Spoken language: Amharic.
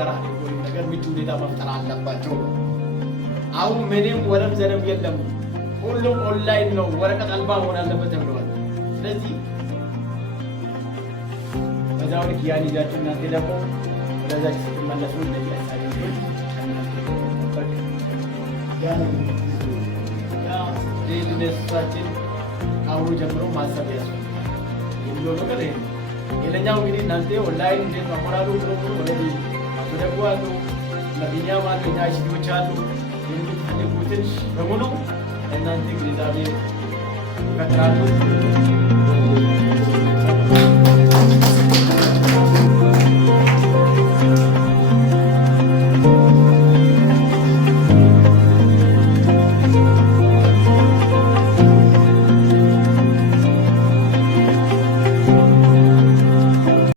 ነገር አለ ወይ ነገር ምቹ ሁኔታ መፍጠር አለባቸው። አሁን ምንም ወረም ዘረም የለም፣ ሁሉም ኦንላይን ነው፣ ወረቀት አልባ መሆን አለበት ተብለዋል። ስለዚህ በዛው ልክ ያን ይዛችሁ እናንተ ደግሞ ወደዛች ስትመለሱ እንደዚህ አሳይቶች ቢዝነሳችን አሁኑ ጀምሮ ማሰብ ያስፈልጋል የሚለው ነገር ይሄ ነው። ሌላኛው እንግዲህ እናንተ ኦንላይን እንዴት ማቆራሉ ብሎ ወደዲ አደረጉ አሉ ለቢኒያም አሉ አይሲዲዎች አሉ የሚፈልጉትን በሙሉ እናንተ ግንዛቤ ይፈጥራሉ።